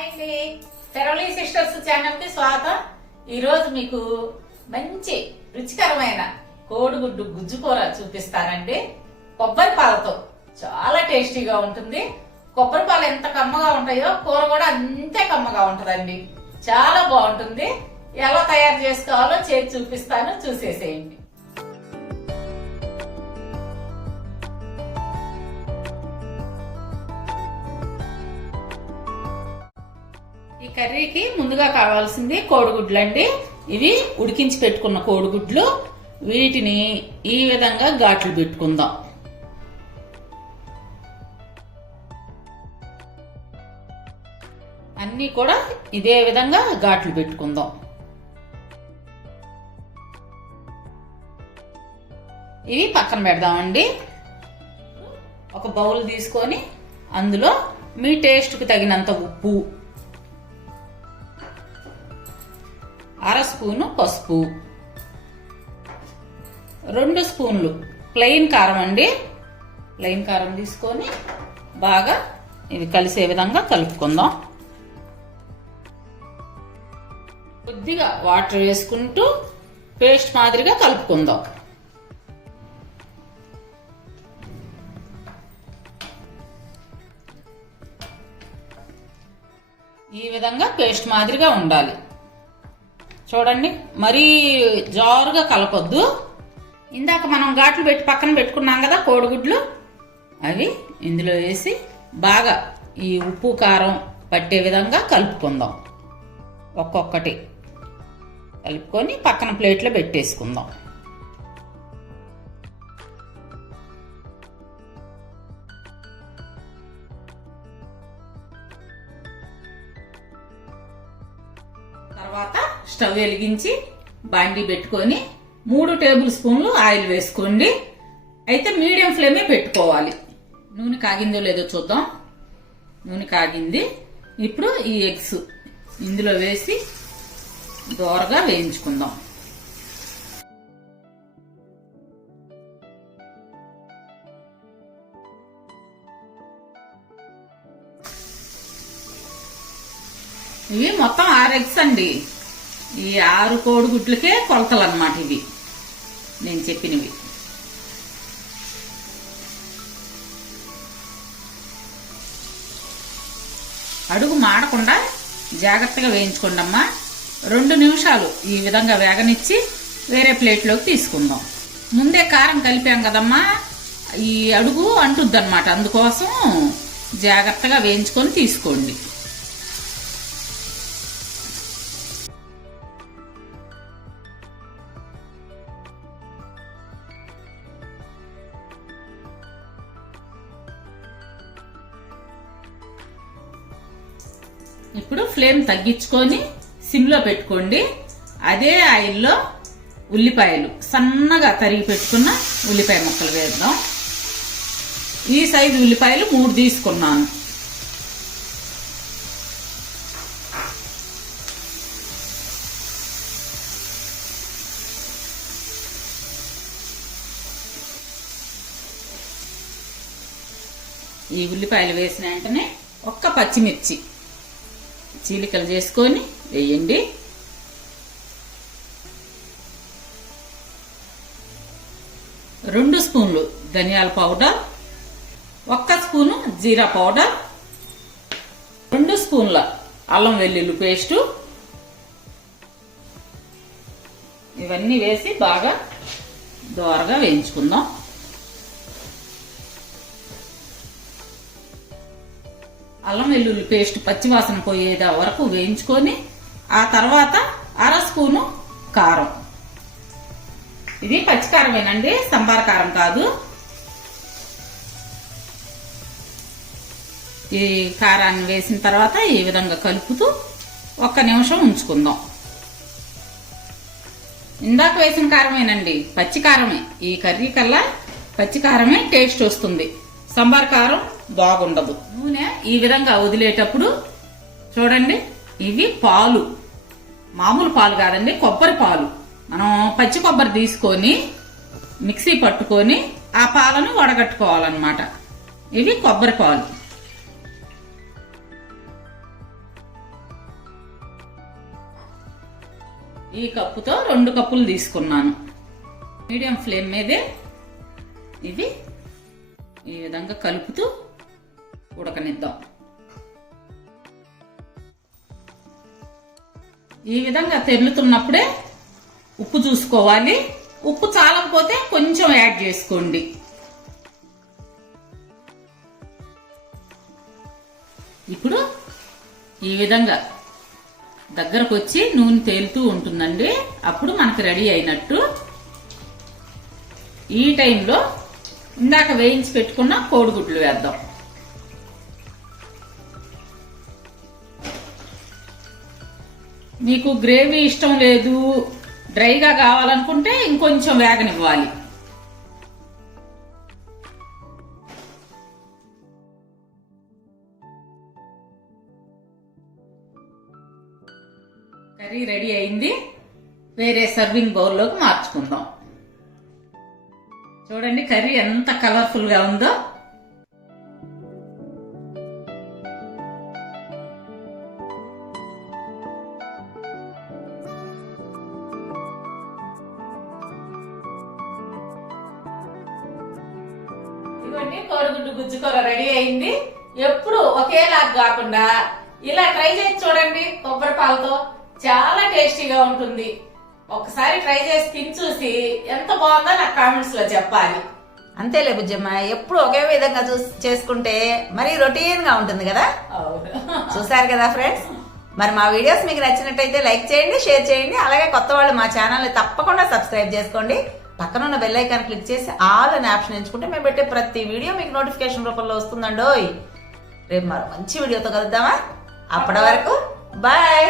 Hi అండి. తెరవలి sisters ఛానల్కి స్వాగతం. ఈరోజు మీకు మంచి రుచికరమైన కోడిగుడ్డు గుజ్జు కూర చూపిస్తానండి. కొబ్బరి పాలతో చాలా టేస్టీగా ఉంటుంది. కొబ్బరి పాలు ఎంత కమ్మగా ఉంటాయో కూర కూడా అంతే కమ్మగా ఉంటుందండి. చాలా బాగుంటుంది. ఎలా తయారు చేసుకోవాలో చేసి చూపిస్తాను. చూసేసేయండి. కర్రీకి ముందుగా కావాల్సింది కోడిగుడ్లు అండి ఇవి ఉడికించి పెట్టుకున్న కోడిగుడ్లు. వీటిని ఈ విధంగా ఘాట్లు పెట్టుకుందాం. అన్నీ కూడా ఇదే విధంగా ఘాట్లు పెట్టుకుందాం. ఇవి పక్కన పెడదామండి. ఒక బౌల్ తీసుకొని అందులో మీ టేస్ట్కి తగినంత ఉప్పు అర స్పూను పసుపు. రెండు స్పూన్లు ప్లెయిన్ కారం అండి. ప్లెయిన్ కారం తీసుకొని బాగా ఇది కలిసే విధంగా కలుపుకుందాం. కొద్దిగా వాటర్ వేసుకుంటూ పేస్ట్ మాదిరిగా కలుపుకుందాం. ఈ విధంగా పేస్ట్ మాదిరిగా ఉండాలి. చూడండి. మరీ జారుగా కలపొద్దు. ఇందాక మనం ఘాట్లు పెట్టి పక్కన పెట్టుకున్నాం కదా కోడిగుడ్లు. అవి ఇందులో వేసి బాగా ఈ ఉప్పు కారం పట్టే విధంగా కలుపుకుందాం. ఒక్కొక్కటి కలుపుకొని పక్కన ప్లేట్లో పెట్టేసుకుందాం. తర్వాత స్టవ్ వెలిగించి బాండీ పెట్టుకొని మూడు టేబుల్ స్పూన్లు ఆయిల్ వేసుకోండి. అయితే మీడియం ఫ్లేమే పెట్టుకోవాలి. నూనె కాగిందో లేదో చూద్దాం. నూనె కాగింది. ఇప్పుడు ఈ ఎగ్స్ ఇందులో వేసి దోరగా వేయించుకుందాం. ఇవి మొత్తం ఆరు ఎగ్స్ అండి. ఈ ఆరు కోడిగుడ్లకే కొలతలు అన్నమాట ఇవి. నేను చెప్పినవి. అడుగు మాడకుండా జాగ్రత్తగా వేయించుకోండి అమ్మా రెండు నిమిషాలు ఈ విధంగా వేగనిచ్చి వేరే ప్లేట్లోకి తీసుకుందాం. ముందే కారం కలిపాం కదమ్మా. ఈ అడుగు అంటుద్ది అందుకోసం జాగ్రత్తగా వేయించుకొని తీసుకోండి. ఇప్పుడు ఫ్లేమ్ తగ్గించుకొని సిమ్లో పెట్టుకోండి. అదే ఆయిల్లో ఉల్లిపాయలు. సన్నగా తరిగి పెట్టుకున్న ఉల్లిపాయ ముక్కలు వేద్దాం. ఈ సైజు ఉల్లిపాయలు మూడు తీసుకున్నాను. ఈ ఉల్లిపాయలు వేసిన వెంటనే ఒక్క పచ్చిమిర్చి. చీలికలు చేసుకొని వేయండి. రెండు స్పూన్లు ధనియాల పౌడర్ ఒక్క స్పూను జీరా పౌడర్ రెండు స్పూన్ల అల్లం వెల్లుల్లి పేస్టు. ఇవన్నీ వేసి బాగా దోరగా వేయించుకుందాం. అల్లం వెల్లుల్లి పేస్ట్ పచ్చివాసన పోయేదా వరకు వేయించుకొని ఆ తర్వాత అర స్పూను కారం. ఇది పచ్చికారమేనండి సంబార కారం కాదు. ఈ కారాన్ని వేసిన తర్వాత ఈ విధంగా కలుపుతూ ఒక్క నిమిషం ఉంచుకుందాం. ఇందాక వేసిన కారమేనండి పచ్చి కారమే. ఈ కర్రీ కల్లా పచ్చి కారమే టేస్ట్ వస్తుంది. సంబార కారం బాగుండదు. నూనె ఈ విధంగా వదిలేటప్పుడు చూడండి ఇవి పాలు. మామూలు పాలు కాదండి కొబ్బరి పాలు. మనం పచ్చి కొబ్బరి తీసుకొని మిక్సీ పట్టుకొని ఆ పాలను వడగట్టుకోవాలన్నమాట. ఇవి కొబ్బరి పాలు. ఈ కప్పుతో రెండు కప్పులు తీసుకున్నాను. మీడియం ఫ్లేమ్ మీదే ఇవి ఈ విధంగా కలుపుతూ ఉడకనిద్దాం. ఈ విధంగా తెల్లుతున్నప్పుడే ఉప్పు చూసుకోవాలి. ఉప్పు చాలకపోతే కొంచెం యాడ్ చేసుకోండి. ఇప్పుడు ఈ విధంగా దగ్గరకు వచ్చి నూనె తేలుతూ ఉంటుందండి. అప్పుడు మనకు రెడీ అయినట్టు. ఈ టైంలో ఇందాక వేయించి పెట్టుకున్న కోడిగుడ్లు వేద్దాం. మీకు గ్రేవీ ఇష్టం లేదు డ్రైగా కావాలనుకుంటే ఇంకొంచెం వేగనివ్వాలి. కర్రీ రెడీ అయింది. వేరే సర్వింగ్ బౌల్లోకి మార్చుకుందాం. చూడండి కర్రీ ఎంత కలర్ఫుల్గా ఉందో. ఇవన్నీ కోడిగుడ్డు గుజ్జు కూర రెడీ అయింది. ఎప్పుడు ఒకేలా కాకుండా ఇలా ట్రై చేసి చూడండి కొబ్బరి పాలతో. చాలా టేస్టీగా ఉంటుంది. ఒకసారి ట్రై చేసి తిని చూసి ఎంత బాగుందో నాకు కామెంట్స్లో చెప్పాలి. అంతేలే బుజ్జమ్మ ఎప్పుడు ఒకే విధంగా చూస్ చేసుకుంటే మరీ రొటీన్గా ఉంటుంది కదా? చూసారు కదా ఫ్రెండ్స్? మరి మా వీడియోస్ మీకు నచ్చినట్టయితే లైక్ చేయండి షేర్ చేయండి. అలాగే కొత్త వాళ్ళు మా ఛానల్ తప్పకుండా సబ్స్క్రైబ్ చేసుకోండి. పక్కన ఉన్న బెల్ ఐకాన్ క్లిక్ చేసి ఆల్ అనే ఆప్షన్ ఎంచుకుంటే మేము పెట్టే ప్రతి వీడియో మీకు నోటిఫికేషన్ రూపంలో వస్తుందండోయ్. రేపు మరో మంచి వీడియోతో కలుద్దామా? అప్పటి వరకు బాయ్